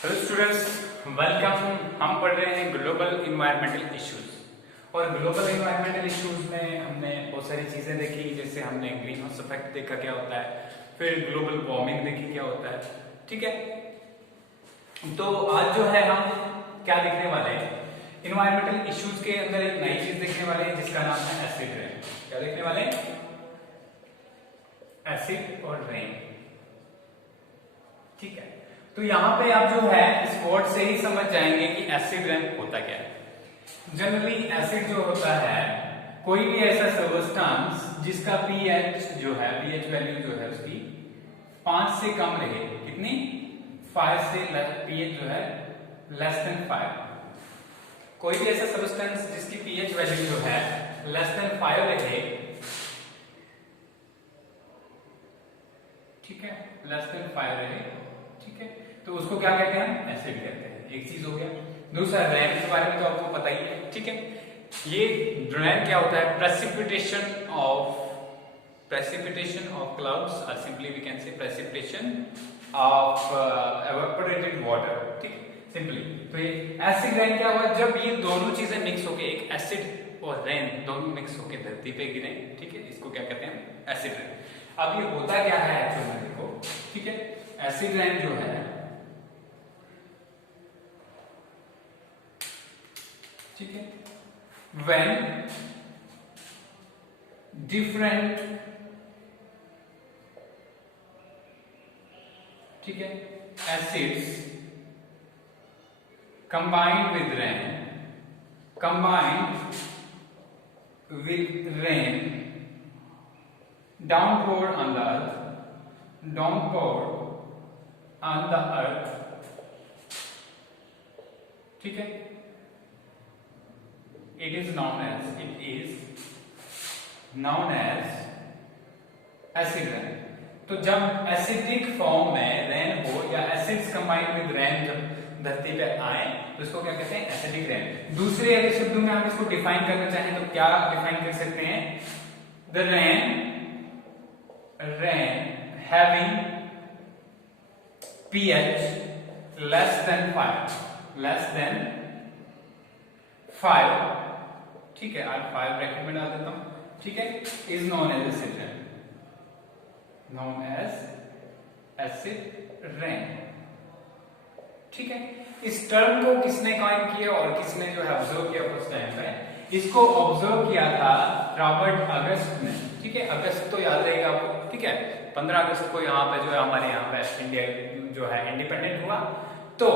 Hello students, welcome. हम पढ़ रहे हैं ग्लोबल इन्वायरमेंटल इश्यूज। और ग्लोबल इन्वायरमेंटल इश्यूज में हमने बहुत सारी चीजें देखी, जैसे हमने ग्रीन हाउस इफेक्ट देखा क्या होता है, फिर ग्लोबल वार्मिंग देखी क्या होता है। ठीक है, तो आज जो है हम क्या देखने वाले हैं, इन्वायरमेंटल इश्यूज के अंदर एक नई चीज देखने वाले हैं जिसका नाम है एसिड रेन। क्या देखने वाले हैं? एसिड और रेन। ठीक है, तो यहां पे आप जो है इस वर्ड से ही समझ जाएंगे कि एसिड रेन होता क्या है। जनरली एसिड जो होता है कोई भी ऐसा सब्सटेंस जिसका पीएच जो है, पीएच वैल्यू जो है उसकी 5 से कम रहे। कितनी? 5 से पीएच जो है लेस देन 5। कोई भी ऐसा सब्सटेंस जिसकी पीएच वैल्यू जो है लेस देन 5 रहे, ठीक है, लेस देन 5 रहे, ठीक है, तो उसको क्या कहते हैं? एसिड कहते हैं। एक चीज हो गया। दूसरा, रेन के बारे में तो आपको पता ही है। ठीक है, ये रेन क्या होता है? precipitation of clouds, or simply we can say precipitation of evaporated water। ठीक है, सिंपली। तो ये एसिड रेन क्या हुआ? जब ये दोनों चीजें मिक्स होके, एक एसिड और रेन दोनों मिक्स होके धरती पे गिरे, ठीक है, इसको क्या कहते हैं? Acid rain. अब ये होता क्या है एक्चुअल में, देखो। ठीक है, एसिड रेन जो है, ठीक है, when different, ठीक है, acids combined with rain downpour on the earth, ठीक है, it is known as acid rain। तो जब एसिडिक फॉर्म में रेन हो या एसिड्स कंबाइंड विद रेन जब धरती पे आए तो इसको क्या कहते हैं? Acidic rain. दूसरे अगर शब्दों में हम इसको डिफाइन करना चाहें तो क्या डिफाइन कर सकते हैं? The rain having pH less than 5, ठीक है, आप 5 ब्रैकेट में डाल देता हूं, ठीक है, is known as acid rain, known as acid rain. ठीक है, इस टर्म को किसने कॉइन किया और किसने जो है ऑब्जर्व किया उस टाइम पे? इसको ऑब्जर्व किया था रॉबर्ट अगस्त ने। ठीक है, अगस्त तो याद रहेगा आपको। ठीक है, 15 अगस्त को यहाँ पे जो है हमारे यहाँ पे इंडिया जो है इंडिपेंडेंट हुआ। तो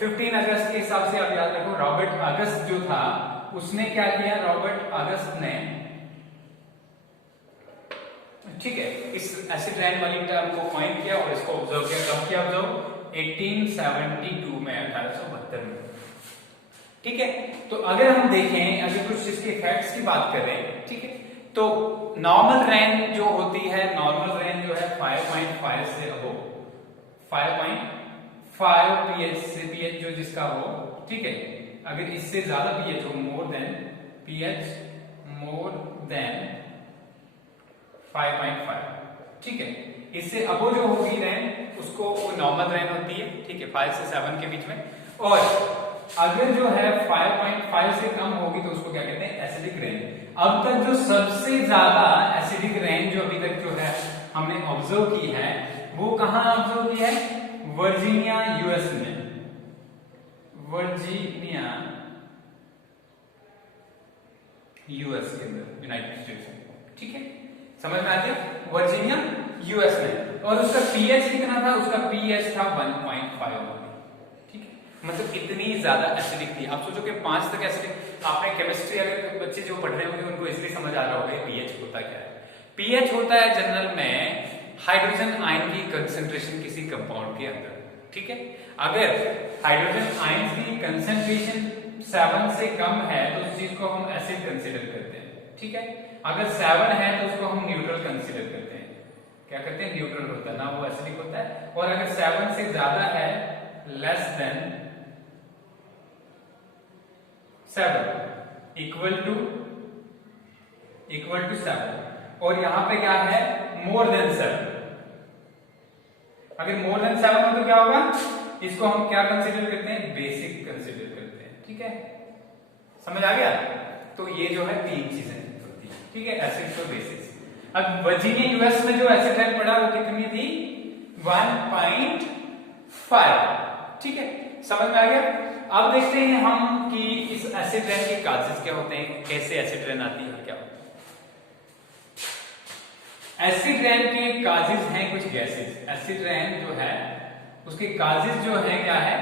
15 अगस्त के हिसाब से आप याद रखो, रॉबर्ट अगस्त जो था उसने क्या किया? रॉबर्ट अगस्त ने, ठीक है, इस एसिड रेन वाली टर्म को कॉइन किया और इसको ऑब्जर्व किया। कब किया ऑब्जर्व? 1872 में, 1872 में। ठीक है, तो अगर हम देखें, अगर कुछ इसके इफेक्ट्स की बात करें, ठीक है, तो नॉर्मल रेन जो होती है, नॉर्मल रेन जो है 5.5 से अबो, 5.5 पीएच से, पीएच जो जिसका हो, ठीक है, अगर इससे ज्यादा पीएच हो, मोर देन 5.5, ठीक है, इससे अबो जो होगी रेन उसको वो नॉर्मल रेन होती है। ठीक है, 5 से 7 के बीच में। और अगर जो है 5.5 से कम होगी तो उसको क्या कहते हैं? Acidic rain. अब तक जो सबसे ज्यादा एसिडिक रेन जो अभी तक जो है हमने ऑब्जर्व की है, वो कहां ऑब्जर्व की है? वर्जीनिया, यूएस में। वर्जीनिया, यूएस के अंदर, यूनाइटेड स्टेट्स में। ठीक है, समझ में आ गया? वर्जीनिया, यूएस में। और उसका पीएच कितना था? उसका पीएच था 1.5। ठीक है, मतलब इतनी ज्यादा एसिडिक थी। आप सोचो कि 5 तक एसिडिक। आपने केमिस्ट्री अगर बच्चे जो पढ़ रहे होंगे उनको इसलिए समझ आ रहा होगा पीएच होता क्या है। पीएच होता है जनरल में हाइड्रोजन आयन की कंसेंट्रेशन किसी कंपाउंड के अंदर। ठीक है, अगर हाइड्रोजन आयन की कंसेंट्रेशन 7 से कम है तो उस चीज को हम एसिड कंसीडर करते हैं। ठीक है, अगर 7 है तो उसको हम न्यूट्रल कंसीडर करते हैं। क्या करते हैं? न्यूट्रल होता है ना, वो एसिडिक होता है। और अगर 7 से ज्यादा है, लेस देन 7, इक्वल टू 7, और यहां पे क्या है? More than 7। अगर मोर देन 7 हो तो क्या होगा? इसको हम क्या कंसीडर करते हैं, बेसिक कंसीडर करते हैं। ठीक है, समझ आ गया? तो ये जो है तीन चीजें होती है। ठीक है, एसिड्स और बेसिक्स। अब वर्जीनिया यूएस में जो एसिड रैंक पड़ा वो कितनी थी, 1.5। ठीक है, समझ में आ गया? अब देखते हैं हम कि इस एसिड रैन के काजेस क्या होते हैं, कैसे एसिड रैन आती है, क्या होता है। एसिड रैन के काजेस हैं कुछ गैसेस। एसिड रैन जो है उसके काजेस जो है क्या है,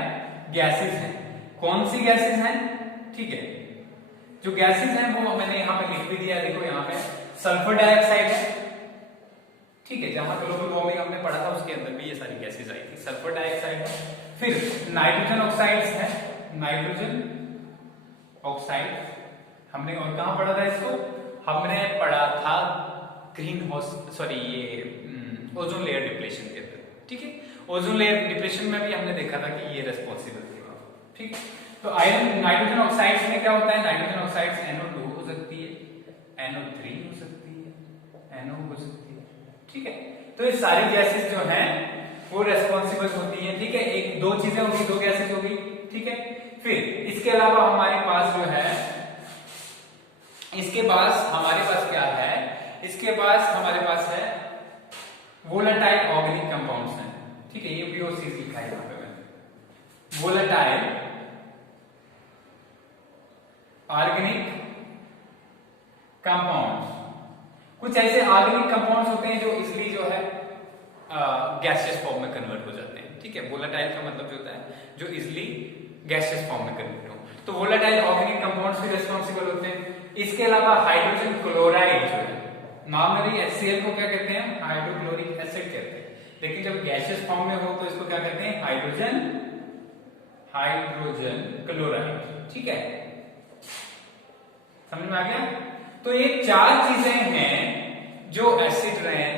गैसेस हैं। कौन सी गैसेस हैं? ठीक है, जो गैसेस हैं वो मैंने यहां पे लिख भी दिया, देखो यहां पे सल्फर डाइऑक्साइड है। ठीक है, जहां ग्लोबल वार्मिंग हमने पढ़ा था उसके अंदर भी ये सारी गैसेस आई थी। सल्फर डाइऑक्साइड है, फिर नाइट्रोजन ऑक्साइड्स है, नाइट्रोजन ऑक्साइड हमने और कहां पढ़ा था इसको, हमने पढ़ा था ग्रीन हाउस सॉरी ये ओजोन लेयर डिप्लेशन के अंदर। ठीक है, ओजोन लेयर डिप्लेशन में भी हमने देखा था कि ये रेस्पॉन्सिबल थे। ठीक है, तो आयरन नाइट्रोजन ऑक्साइड्स में क्या होता है, नाइट्रोजन ऑक्साइड्स NO2 हो सकती है, NO3 हो सकती है, NO हो सकती है। ठीक है, तो ये सारी गैसेस जो हैं वो रेस्पॉन्सिबल होती हैं। ठीक है, एक दो चीजें होगी, दो गैसेस होगी। ठीक है, फिर इसके अलावा हमारे पास जो है, इसके पास हमारे पास क्या है, इसके पास हमारे पास है वोलेटाइल ऑर्गेनिक कंपाउंड्स हैं। ठीक है, ये VOCs लिखा है यहां पे मैंने, वोलेटाइल ऑर्गेनिक कंपाउंड्स। कुछ ऐसे ऑर्गेनिक कंपाउंड्स होते हैं जो इजीली जो है गैसियस फॉर्म में कन्वर्ट हो जाते हैं। ठीक है, वोलेटाइल का मतलब जो होता है जो इजीली गैसियस फॉर्म में कन्वर्ट हो, तो वोलेटाइल ऑर्गेनिक कंपाउंड्स भी रिस्पॉन्सिबल होते हैं। इसके अलावा हाइड्रोजन क्लोराइड जो है, नॉर्मली HCl को क्या कहते हैं, हाइड्रोक्लोरिक एसिड कहते हैं, लेकिन जब गैसियस फॉर्म में हो तो इसको क्या कहते हैं, हाइड्रोजन क्लोराइड। ठीक है, समझ में आ गया? तो ये चार चीजें हैं जो एसिड रैन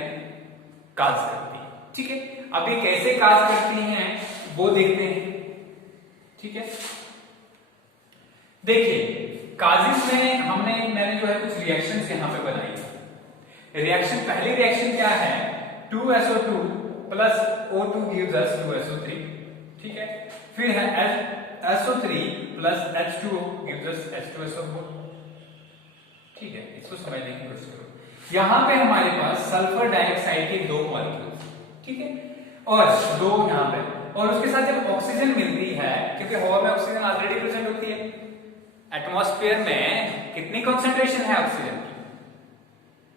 काज करती है। ठीक है, अब ये कैसे काज करती हैं वो देखते हैं। ठीक है, देखिए काजेस में मैंने जो है कुछ रिएक्शंस यहां पे बनाई है। रिएक्शन, पहली रिएक्शन क्या है, 2SO2 plus O2 gives us 2SO3। ठीक है, फिर है SO3 plus H2O gives us H2SO4। ठीक है, इसको समझने की कोशिश करो। यहां पे हमारे पास सल्फर डाइऑक्साइड के दो मॉलिक्यूल्स, ठीक है, और दो यहां पे, और उसके साथ जब ऑक्सीजन मिलती है, क्योंकि हवा में ऑक्सीजन ऑलरेडी प्रेजेंट होती है, एटमॉस्फेयर में कितनी कंसंट्रेशन है ऑक्सीजन की,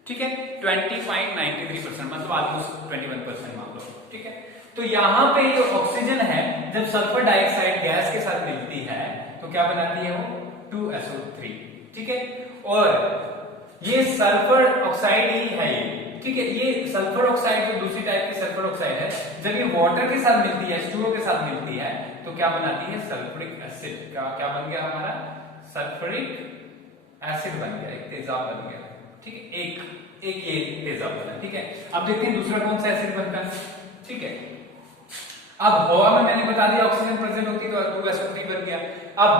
ठीक है, 20.93%, मतलब ऑलमोस्ट 21% मान लो। ठीक है, तो यहां पे जो ऑक्सीजन है जब सल्फर डाइऑक्साइड गैस के साथ मिलती है तो क्या बनाती है वो, 2SO3। ठीक है, और ये सल्फर ऑक्साइड ही है ये। ठीक है, ये सल्फर ऑक्साइड जो दूसरी टाइप की सल्फर ऑक्साइड है, जब ये वाटर के साथ मिलती है, H2O के साथ मिलती है, तो क्या बनाती है, सल्फ्यूरिक एसिड। क्या बन गया हमारा, सल्फ्यूरिक एसिड बन गया, एक तेजाब बन गया। ठीक है, एक ये तेजाब बना। ठीक है, अब देखते हैं दूसरा कौन सा एसिड बनता है। ठीक है, अब हवा में मैंने बता दिया ऑक्सीजन प्रेजेंट होती है तो 2SO3 बन गया। अब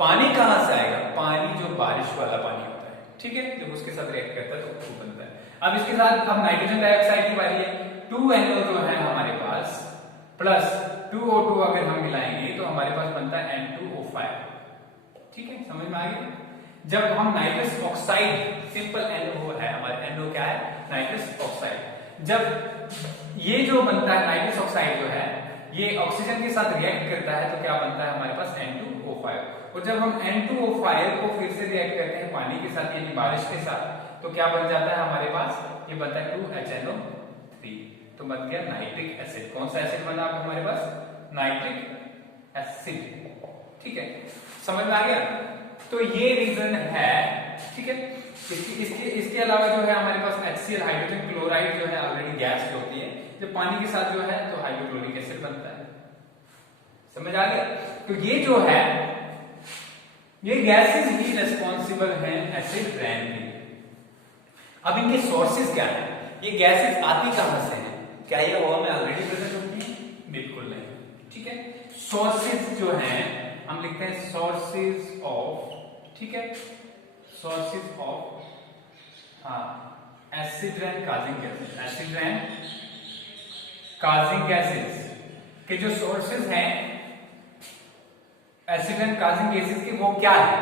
पानी कहां से आएगा, पानी जो बारिश वाला पानी होता है, ठीक है, जब उसके साथ रिएक्ट करता है तो वो बनता है। अब इसके साथ अब नाइट्रोजन डाइऑक्साइड की बारी है, 2NO जो है हमारे पास प्लस 2O2 अगर हम मिलाएंगे तो हमारे पास बनता है N2O5। ठीक है, समझ में आ गया? जब हम नाइट्रस ऑक्साइड, सिंपल NO है हमारे, NO क्या है, नाइट्रस ऑक्साइड, जब ये जो बनता है नाइट्रस ऑक्साइड जो है ये ऑक्सीजन के साथ रिएक्ट करता है तो क्या बनता है हमारे पास, N2O5। और जब हम N2O5 को फिर से रिएक्ट करते हैं पानी के साथ यानी बारिश के साथ तो क्या बन जाता है हमारे पास, ये बनता है 2HNO3, तो बन गया नाइट्रिक एसिड। कौन सा एसिड बना हमारे पास, नाइट्रिक एसिड। ठीक है, समझ में आ गया? तो ये रीजन है। ठीक है, इसके अलावा जो है हमारे पास HCl हाइड्रोजन क्लोराइड जो है ऑलरेडी गैस जो होती है, जब पानी के साथ जो है तो हाइड्रोक्लोरिक एसिड बनता है। समझ आ गया? तो ये जो है ये गैसेस ही रिस्पॉन्सिबल हैं एसिड रैन के। अब इनके सोर्सेज क्या है, ये गैसेस आती कहां से हैं, क्या ये हवा में ऑलरेडी प्रेजेंट होती है, बिल्कुल नहीं। ठीक है, सोर्सेज जो हैं हम लिखते हैं सोर्सेज ऑफ, ठीक है, sources of acid rain causing gases, acid rain causing gases. कि जो सोर्सेज हैं एसिड एंड कार्बन गैसेस के वो क्या है।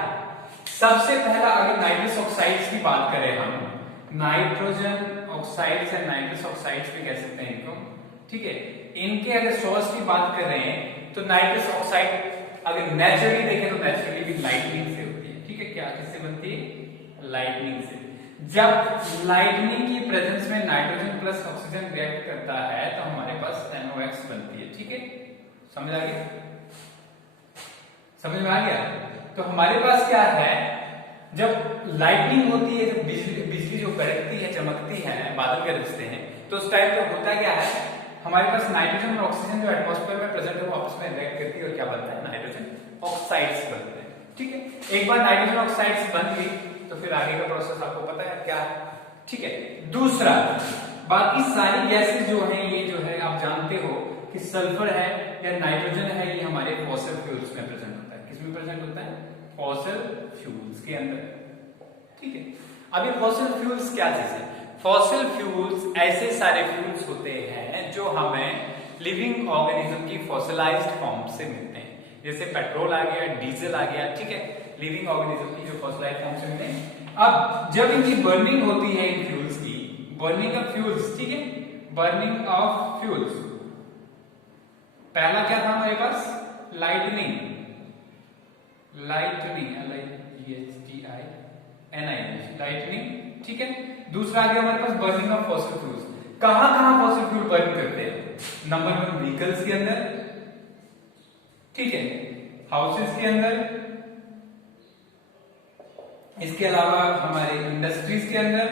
सबसे पहला अगर नाइट्रस ऑक्साइड्स की बात करें हम, nitrogen oxides and nitrous oxides भी कह सकते हैं इनको, ठीक है। इनके अगर सोर्स की बात कर रहे हैं तो नाइट्रस ऑक्साइड अगर नेचुरली देखें तो नेचुरली भी लाइटनिंग से होती है, ठीक है। क्या किससे बनती है? लाइटनिंग से। जब लाइटनिंग की प्रेजेंस में नाइट्रोजन प्लस ऑक्सीजन रिएक्ट करता है तो हमारे पास NOx बनती है, ठीक है। समझ आ गया? समझ में आ गया? तो हमारे पास क्या है, जब लाइटनिंग होती है, जब बिजली जो कड़कती है, चमकती है, बादल गरजते हैं, तो उस टाइम पे होता क्या है, हमारे पास नाइट्रोजन और ऑक्सीजन जो एटमॉस्फेयर में प्रेजेंट है वो आपस में रिएक्ट करती है और क्या बनता है? नाइट्रोजन ऑक्साइड्स बनते हैं, ठीक है। एक बार नाइट्रोजन ऑक्साइड्स बन गई तो फिर आगे का प्रोसेस आपको पता है क्या है, ठीक है। दूसरा, बाकी सारी गैसेस जो हैं, ये जो है आप जानते हो कि सल्फर है या नाइट्रोजन है, ये हमारे फॉसिल फ्यूल्स में प्रेजेंट होता है। किसमें प्रेजेंट होता है? फॉसिल फ्यूल्स के अंदर, ठीक है। अब ये फॉसिल फ्यूल्स क्या चीज है? फॉसिल फ्यूल्स ऐसे सारे फ्यूल्स होते हैं जो हमें लिविंग ऑर्गेनिज्म की फॉसिलाइज्ड फॉर्म से मिलते हैं। जैसे पेट्रोल आ गया, डीजल आ गया, ठीक है, लिविंग ऑर्गेनिज्म की जो फॉसिलाइज्ड फॉर्म से मिलते हैं। अब जब इनकी बर्निंग होती है, इन फ्यूल्स की बर्निंग ऑफ फ्यूल्स, ठीक है, बर्निंग ऑफ फ्यूल्स, पहला क्या था हमारे पास? लाइटनिंग, लाइटनिंग, लाइटनिंग, ठीक है। दूसरा आ गया हमारे पास बर्निंग ऑफ फॉसिल फ्यूल्स। कहां कहां फॉसिल फ्यूल बर्न करते हैं? नंबर 1 व्हीकल्स के अंदर, ठीक है, हाउसेस के अंदर, इसके अलावा हमारे इंडस्ट्रीज के अंदर,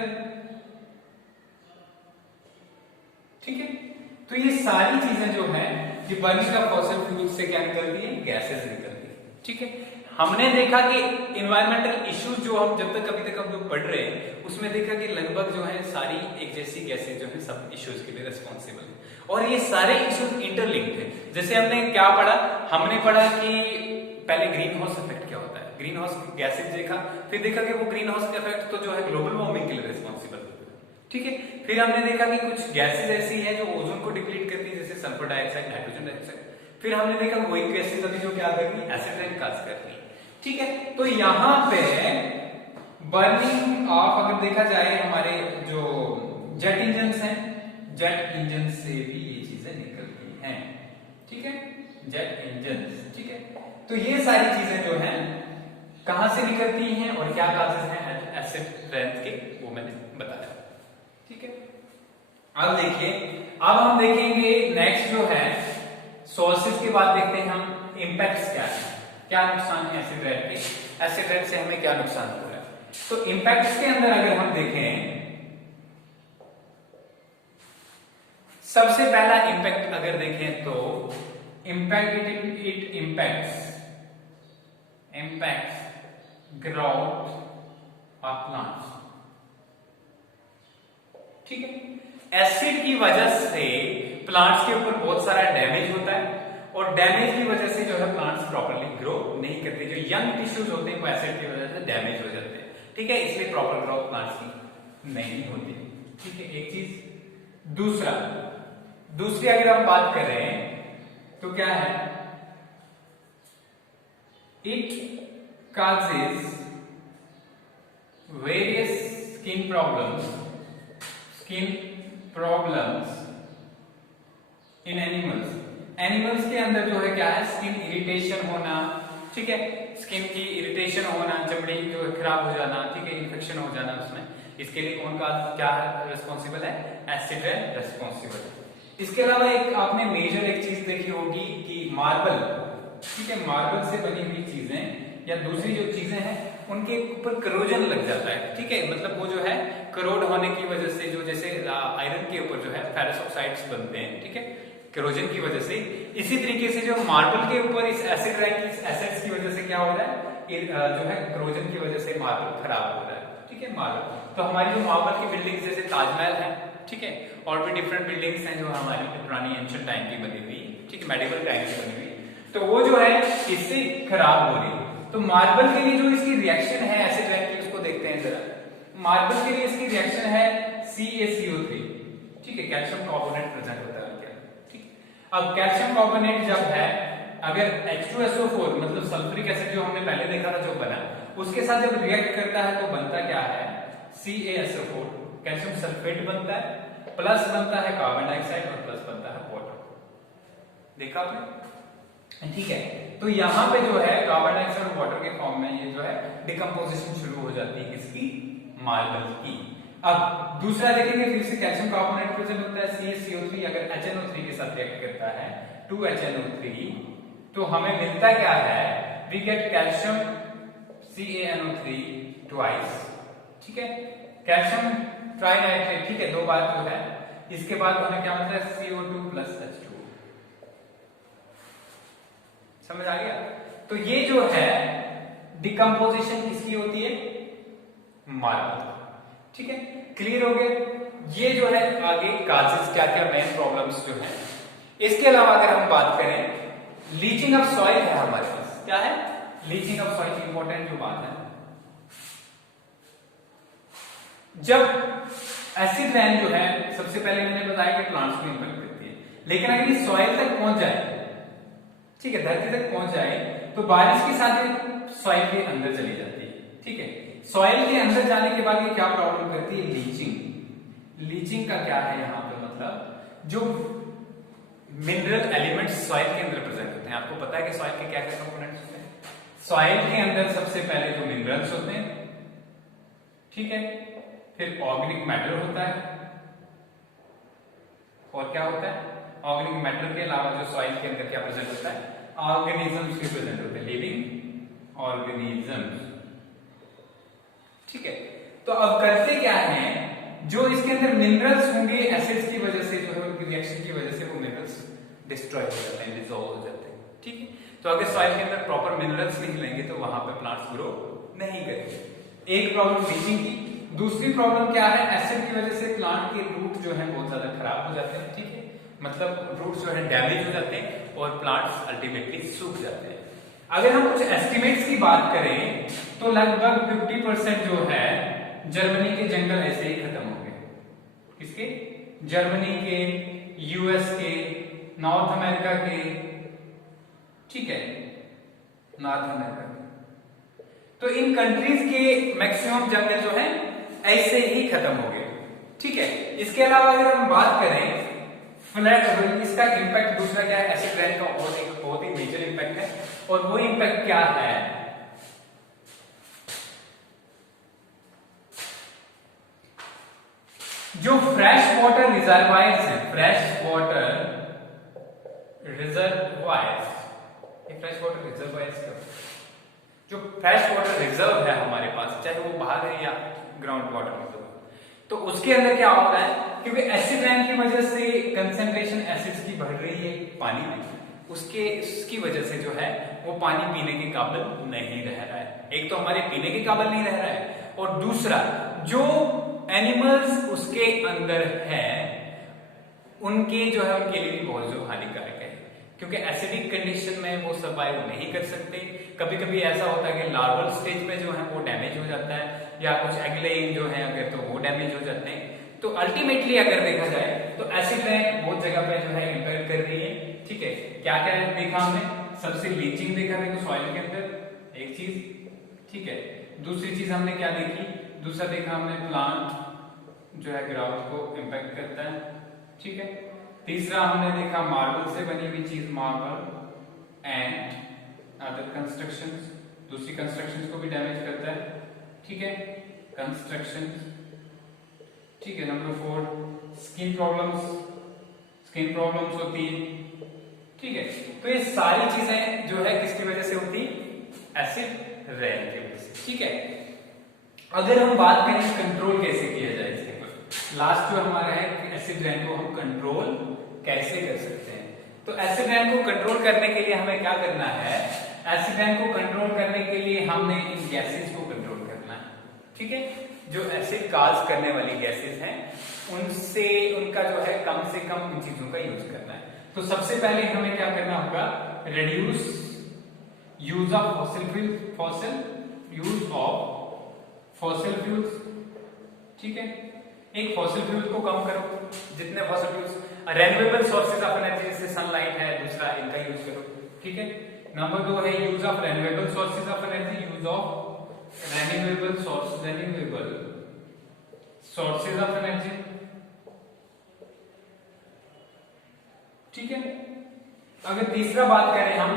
ठीक है। तो ये सारी चीजें जो है, ये बर्निंग ऑफ फॉसिल फ्यूल से क्या निकलती है? गैसेस निकलती है, ठीक है। हमने देखा कि इन्वायरमेंटल इश्यूज जो हम जब तक अभी तक हम लोग पढ़ रहे हैं उसमें देखा कि लगभग जो है सारी एक जैसी गैसेज जो है सब इश्यूज के लिए रिस्पॉन्सिबल है, और ये सारे इश्यूज इंटरलिंक्ड है। जैसे हमने क्या पढ़ा? हमने पढ़ा कि पहले ग्रीन हाउस इफेक्ट क्या होता है, ग्रीन हाउस गैसेज देखा, फिर देखा कि वो ग्रीन हाउस इफेक्ट तो जो है ग्लोबल वार्मिंग के लिए रिस्पॉन्सिबल है, ठीक है। फिर हमने देखा कि कुछ गैसेज ऐसी है जो ओजोन को डिप्लीट करती है, जैसे सल्फर डाइऑक्साइड, नाइट्रोजन डाइऑक्साइड। फिर हमने देखा वही गैसेज अभी जो क्या कर रही है? एसिड रेन काज कर रही है, ठीक है। तो यहां पे बर्निंग ऑफ अगर देखा जाए हमारे जो जेट इंजन हैं, जेट इंजन से भी ये चीजें निकलती हैं, ठीक है, जेट इंजन, ठीक है। तो ये सारी चीजें जो हैं कहां से निकलती हैं और क्या काजेस हैं एसिड रेन के, वो मैंने बताया, ठीक है। अब देखिए, अब हम देखेंगे नेक्स्ट जो है सोर्सेज की बात देखते हैं हम, इंपैक्ट्स क्या है, क्या नुकसान है एसिड रेन के, एसिड रेन से हमें क्या नुकसान हो रहा है। तो इंपैक्ट्स के अंदर अगर हम देखें, सबसे पहला इंपैक्ट अगर देखें तो it impacts growth of plants, ठीक है। एसिड की वजह से प्लांट्स के ऊपर बहुत सारा डैमेज होता है, और डैमेज की वजह से जो है प्लांट्स प्रॉपर्ली ग्रो नहीं करते, जो यंग टिश्यूज होते हैं वो एसिड की वजह से डैमेज हो जाते हैं, ठीक है, इसलिए प्रॉपर ग्रोथ प्लांट्स की नहीं होती, ठीक है, एक चीज। दूसरी अगर हम बात कर रहे हैं तो क्या है, it causes various skin problems in animals के अंदर जो है क्या है, स्किन इरिटेशन होना, ठीक है, स्किन की इरिटेशन होना, चमड़ी जो है खराब हो जाना, ठीक है, इन्फेक्शन हो जाना उसमें, इसके लिए कौन का क्या रिस्पॉन्सिबल है? एसिड रेन रिस्पॉन्सिबल है। इसके अलावा एक आपने मेजर एक चीज देखी होगी कि मार्बल, ठीक है, मार्बल से बनी हुई चीजें या दूसरी जो चीजें हैं उनके ऊपर करोजन लग जाता है, ठीक है, मतलब वो जो है करोड होने की वजह से, जो जैसे आयरन के ऊपर जो है फेरस ऑक्साइड्स बनते हैं, ठीक है, करोजन की वजह से। इसी तरीके से जो मार्बल के ऊपर इस एसिड रेन की एसिड्स की वजह से क्या हो रहा है, जो है करोजन की वजह से मार्बल खराब हो रहा है, ठीक है, मार्बल। तो हमारी जो मार्बल की बिल्डिंग जैसे ताजमहल है, ठीक है, और भी डिफरेंट बिल्डिंग्स हैं जो हमारी पुरानी एंशिएंट टाइम की बनी हुई, ठीक है, मेडिवल टाइम की बनी हुई, तो वो जो है इससे खराब हो रही है। तो मार्बल के लिए जो इसकी रिएक्शन है एसिड रेन की, उसको देखते हैं जरा। मार्बल के लिए इसकी रिएक्शन है CaCO3, ठीक है, कैल्शियम कार्बोनेट प्रेजेंट होता है क्या, ठीक। अब कैल्शियम कार्बोनेट जब है, अगर H2SO4 मतलब सल्फ्यूरिक एसिड जो हमने पहले देखा था जो बना, उसके साथ जब रिएक्ट करता है तो बनता क्या है, CaSO4 कैल्शियम सल्फेट बनता है, प्लस बनता है कार्बन डाइऑक्साइड और प्लस बनता है वाटर। देखा आपने, ठीक है। तो यहाँ पे जो है कार्बन डाइऑक्साइड और वाटर के फॉर्म में ये जो है डिकम्पोजिशन शुरू हो जाती है इसकी, मार्बल की। अब दूसरा देखेंगे फिर से कैल्शियम कार्बोनेट प्रेजेंट होता है CaCO3, अगर HNO3 के साथ रिएक्ट करता है 2HNO3 तो हमें मिलता क्या है, we get calcium CaNO3 twice, ठीक है, कैल्शियम ट्राइनाइट्रेट, ठीक है, दो बार जो है, इसके बाद हमें क्या मिलता है CO2 प्लस H2। समझ आ गया? तो ये जो है डिकम्पोजिशन किसकी होती है, मार्बल, ठीक है, क्लियर हो गया। ये जो है आगे काजेस क्या क्या मेन प्रॉब्लम्स जो है। इसके अलावा अगर हम बात करें लीचिंग ऑफ सॉइल है हमारे पास, क्या है, लीचिंग ऑफ सॉइल इंपॉर्टेंट जो बात है। जब एसिड रेन जो है सबसे पहले मैंने बताया कि प्लांट्स को इंपैक्ट करती है, लेकिन अगर ये सॉइल तक पहुंच जाए, ठीक है, धरती तक पहुंच जाए तो बारिश के साथ ये सॉइल के अंदर चली जाती है, ठीक है। सॉइल के अंदर जाने के बाद ये क्या प्रॉब्लम करती है, लीचिंग। लीचिंग का क्या है यहाँ पे मतलब, जो मिनरल एलिमेंट्स सॉइल के अंदर प्रेजेंट होते हैं, आपको पता है कि सॉइल के क्या क्या कंपोनेंट्स होते हैं। सॉइल के अंदर सबसे पहले जो मिनरल्स होते हैं, ठीक है, फिर ऑर्गेनिक मैटर होता है, और क्या होता है, ऑर्गेनिक मैटर के अलावा जो सॉइल के अंदर क्या प्रेजेंट होता है, ऑर्गेनिजम्स भी प्रेजेंट होते हैं, लिविंग ऑर्गेनिजम्स, ठीक है। तो अब करते क्या है, जो इसके अंदर मिनरल्स होंगे एसिड्स की वजह से, जो है उनकी रिएक्शन की वजह से वो मिनरल्स डिस्ट्रॉय हो जाते हैं, डिसॉल्व हो जाते हैं, ठीक है। तो अगर सॉइल के अंदर प्रॉपर मिनरल्स नहीं लेंगे तो वहां पे प्लांट्स ग्रो नहीं करेंगे। एक प्रॉब्लम लीचिंग की, दूसरी प्रॉब्लम क्या है, एसिड की वजह से प्लांट के रूट जो है बहुत ज्यादा खराब हो जाते हैं, ठीक है, मतलब रूट्स जो है डैमेज हो जाते हैं और प्लांट्स अल्टीमेटली सूख जाते हैं। अगर हम कुछ एस्टिमेट्स की बात करें तो लगभग 50% जो है जर्मनी के जंगल ऐसे ही खत्म हो गए। किसके, जर्मनी के, यूएस के, नॉर्थ अमेरिका के, ठीक है, नॉर्थ अमेरिका के, तो इन कंट्रीज के मैक्सिमम जंगल जो है ऐसे ही खत्म हो गए, ठीक है। इसके अलावा अगर हम बात करें फ्लैट, इसका इंपैक्ट दूसरा क्या है, एसिड रेन का और एक बहुत ही मेजर इंपैक्ट है, और वो इंपैक्ट क्या है, जो फ्रेश वाटर रिजर्वायर्स हैं, फ्रेश वाटर रिजर्वायर्स, ये फ्रेश वाटर रिजर्वायर्स का जो फ्रेश वाटर रिजर्व है हमारे पास, चाहे वो बाहर है या ग्राउंड वाटर रिजर्व, तो उसके अंदर क्या होता है, क्योंकि एसिड रेन की वजह से कंसेंट्रेशन एसिड्स की बढ़ रही है पानी में, उसकी वजह से जो है वो पानी पीने के काबिल नहीं रह रहा है। एक तो हमारे पीने के काबिल नहीं रह रहा है, और दूसरा जो एनिमल्स उसके अंदर है उनके जो है उनके लिए भी बहुत जो हानिकारक है, क्योंकि एसिडिक कंडीशन में वो सर्वाइव नहीं कर सकते। कभी कभी ऐसा होता है कि लार्वल स्टेज में जो है वो डैमेज हो जाता है, या कुछ एग लेइंग जो है अगर तो वो डैमेज हो जाते हैं। तो अल्टीमेटली अगर देखा जाए तो एसिड रेन बहुत जगह पे जो है इंपैक्ट कर रही है, ठीक है। क्या क्या देखा हमने, सबसे लीचिंग देखा देखो सॉइल के अंदर एक चीज, ठीक है। दूसरी चीज हमने क्या देखी, दूसरा देखा हमने प्लांट जो है ग्रोथ को इंपैक्ट करता है, ठीक है। तीसरा हमने देखा मार्बल से बनी हुई चीज, मार्बल एंड अदर कंस्ट्रक्शंस, दूसरी कंस्ट्रक्शंस को भी डैमेज करता है, ठीक है, कंस्ट्रक्शंस, ठीक है। नंबर 4 स्किन प्रॉब्लम्स होती है, ठीक है। तो ये सारी चीजें जो है किसकी वजह से होती, एसिड रेन की वजह से, ठीक है। अगर हम बात करें कंट्रोल कैसे किया जाए इसके ऊपर, लास्ट जो हमारा है कि एसिड रेन को हम कंट्रोल कैसे कर सकते हैं। तो एसिड रेन को कंट्रोल करने के लिए हमें क्या करना है, एसिड रेन को कंट्रोल करने के लिए हमने इन गैसेस को कंट्रोल करना है, ठीक है। जो एसिड काज करने वाली गैसेस हैं उनसे उनका जो है कम से कम उन चीजों का यूज करना है। तो सबसे पहले हमें क्या करना होगा, reduce use of fossil fuels, ठीक है। एक फॉसिल फ्यूल को कम करो, जितने fossil fuels renewable sources of energy जैसे सनलाइट है, दूसरा इनका यूज करो, ठीक है। नंबर 2 है use of renewable sources of energy, use of renewable sources of energy, ठीक है। अगर तीसरा बात करें हम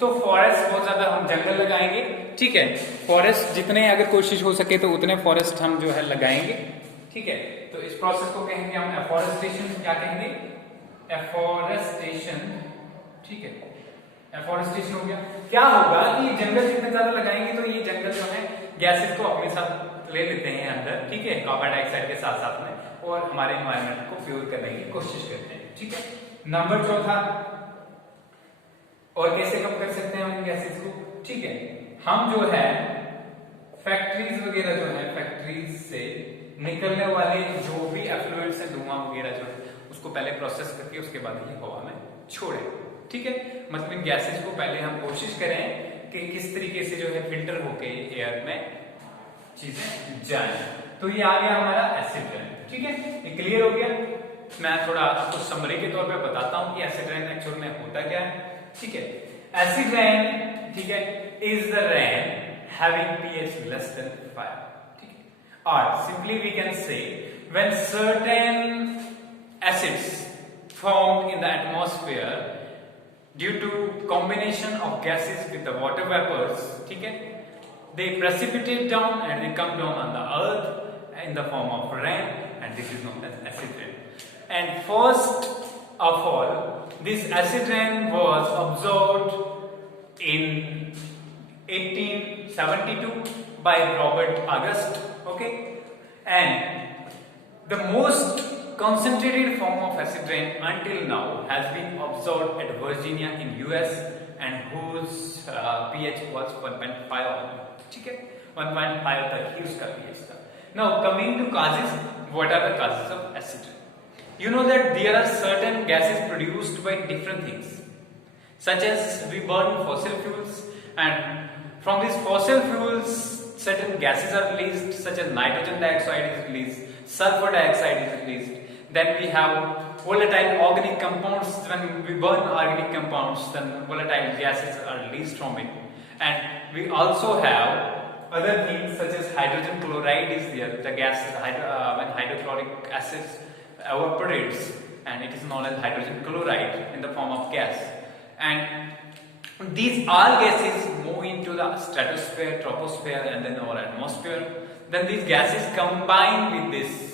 तो फॉरेस्ट, बहुत ज्यादा हम जंगल लगाएंगे, ठीक है। फॉरेस्ट जितने अगर कोशिश हो सके तो उतने फॉरेस्ट हम जो है लगाएंगे, ठीक है। तो इस प्रोसेस को कहेंगे हम एफोरेस्टेशन, क्या कहेंगे, एफोरेस्टेशन, ठीक है। एफोरेस्टेशन हो गया। क्या होगा कि जंगल जितने ज्यादा लगाएंगे तो ये जंगल जो है गैसेस को अपने साथ ले लेते हैं अंदर, ठीक है, कार्बन डाइऑक्साइड के साथ साथ में, और हमारे एनवायरनमेंट को प्योर करने की कोशिश करते हैं, ठीक है। नंबर 4 और कैसे कम कर सकते हैं हम इन गैसेस को, ठीक है। हम जो है फैक्ट्रीज वगैरह जो है, फैक्ट्रीज से निकलने वाले जो भी एफ्लुएंट्स है, धुआं वगैरह जो है, उसको पहले प्रोसेस करके उसके बाद ये हवा में छोड़े, ठीक है। मतलब इन गैसेस को पहले हम कोशिश करें कि किस तरीके से जो है फिल्टर होके एयर में चीजें जाए। तो ये आ गया हमारा एसिड रेन, ठीक है, ये क्लियर हो गया। मैं थोड़ा आपको समरी के तौर पे बताता हूं कि एसिड रेन एक्चुअल में होता क्या है, ठीक है। एसिड रेन, ठीक है, is the rain having pH less than 5, ठीक है। और simply we can say when certain acids formed in the atmosphere due to combination of gases with the water vapors, ठीक है, they precipitate down and they come down on the earth in the form of rain, and this is known as acid rain. And first of all, this acid rain was observed in 1872 by Robert August, okay, and the most concentrated form of acid rain until now has been observed at Virginia in US, and whose pH was 1.5, ठीक है, 1.5 तक ही उसका pH था। Now coming to causes, what are the causes of acid rain? You know that there are certain gases produced by different things, such as we burn fossil fuels, and from these fossil fuels certain gases are released, such as nitrogen dioxide is released, sulfur dioxide is released. Then we have volatile organic compounds. When we burn organic compounds, then volatile gases are released from it. And we also have other things such as hydrogen chloride is there. The gas when hydrochloric acid evaporates, and it is known as hydrogen chloride in the form of gas. And these all gases move into the stratosphere, troposphere, and then our atmosphere. Then these gases combine with this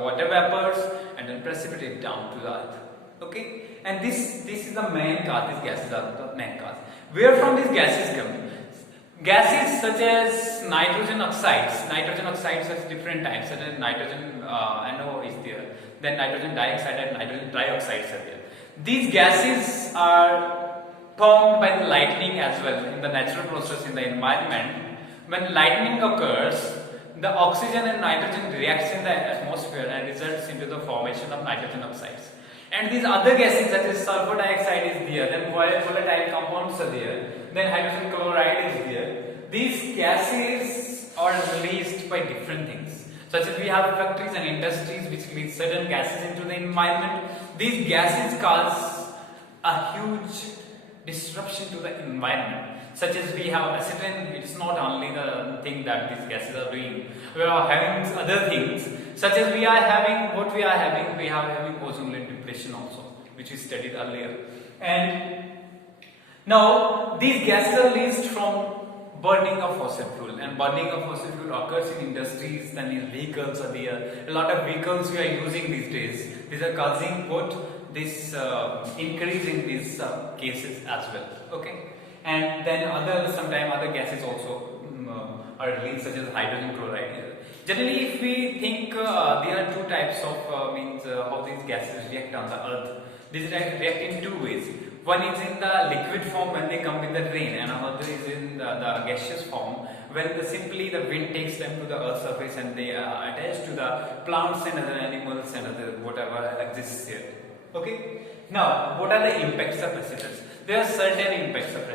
water vapors and then precipitate down to the earth. Okay, and this is the main cause. These gases are the main cause. Where from these gases come? Gases such as nitrogen oxides. Nitrogen oxides has different types. Such as nitrogen NO is there. Then nitrogen dioxide and nitrogen trioxides are there. These gases are formed by the lightning as well in the natural process in the environment. When lightning occurs, the oxygen and nitrogen reacts in the atmosphere and results into the formation of nitrogen oxides. And these other gases such as sulfur dioxide is there, then volatile compounds are there, then hydrogen chloride is there. These gases are released by different things. Such as we have factories and industries which release certain gases into the environment. These gases cause a huge disruption to the environment. Such as we have acid rain, it is not only the thing that these gases are doing. We are having other things, such as we are having ozone layer depletion also, which we studied earlier. And now these gases are released from burning of fossil fuel, and burning of fossil fuel occurs in industries. Then these vehicles are there. A lot of vehicles we are using these days. These are causing what? This increase in these cases as well. Okay. And then sometimes other gases also are released, such as hydrogen chloride. Generally, if we think there are two types of how these gases react on the earth. These react in two ways. One is in the liquid form when they come with the rain, and another is in the gaseous form when simply the wind takes them to the earth's surface and they attach to the plants and other animals and other whatever exists here. Okay. Now, what are the impacts of acid rain? There are certain impacts of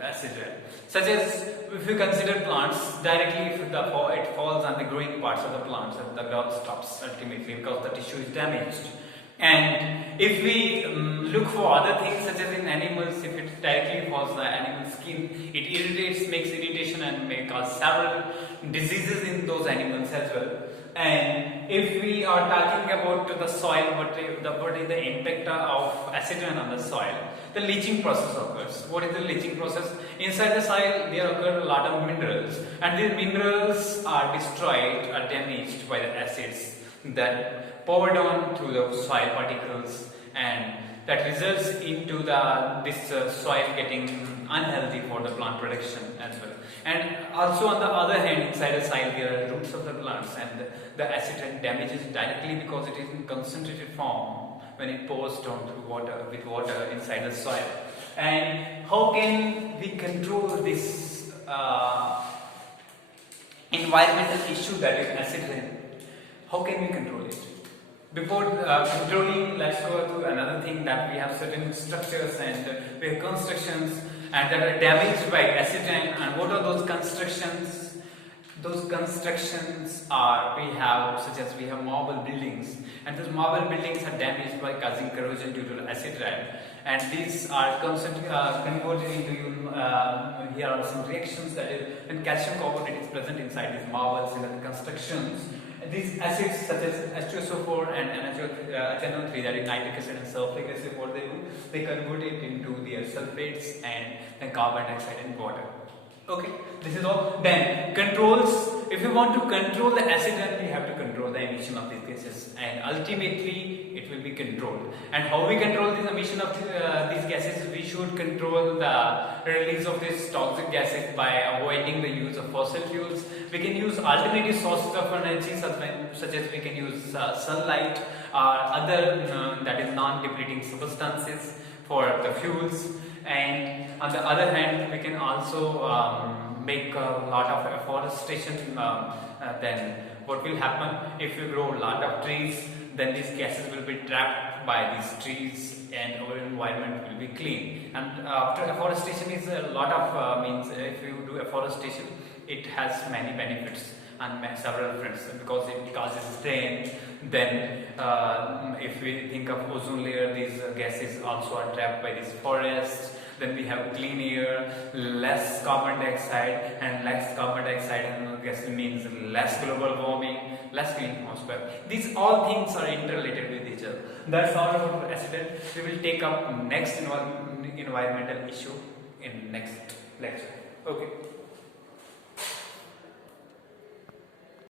acid rain, such as if you consider plants directly, if it falls on the growing parts of the plants, and the growth stops ultimately because the tissue is damaged. And if we look for other things such as in animals, if it directly falls the animal skin, it irritates, makes irritation and may cause several diseases in those animals as well. And if we are talking about the soil, what is the impact of acid rain on the soil? The leaching process occurs. What is the leaching process? Inside the soil there occur a lot of minerals, and these minerals are destroyed or damaged by the acids that poured on through the soil particles, and that results into this soil getting unhealthy for the plant production as well. And also on the other hand, inside the soil there are roots of the plants, and the acid rain damages directly because it is in concentrated form when it pours down through water inside the soil. And how can we control this environmental issue that is acid rain? How can we control it? Before controlling, let's go to another thing, that we have certain structures and we have constructions and that are damaged by acid rain. And what are those constructions? Those constructions are, we have marble buildings, and those marble buildings are damaged by causing corrosion due to acid rain. And these are converted into, here are some reactions, that is when calcium carbonate is present inside these marbles in the constructions. These acids such as H2SO4 and HNO3, that is nitric acid and sulfuric acid, what they do, they convert it into their sulfates and then carbon dioxide and water. Okay, this is all. Then controls. If we want to control the acid rain, we have to control the emission of these gases, and ultimately it will be controlled. And how we control the emission of these gases? We should control the release of these toxic gases by avoiding the use of fossil fuels. We can use alternative sources of energy, such as we can use sunlight or other that is non-depleting substances for the fuels. And on the other hand, we can also make a lot of afforestation. Then what will happen if you grow a lot of trees? Then these gases will be trapped by these trees, and our environment will be clean. And after afforestation is a lot of means. If you do afforestation, it has many benefits and several fronts, because it causes rain. Then if we think of ozone layer, these gases also are trapped by these forests. Then we have clean air, less carbon dioxide, and less carbon dioxide and gas means less global warming, less green atmosphere. These all things are interrelated with each other. That's all about acid rain. We will take up next environmental issue in next lecture. Okay.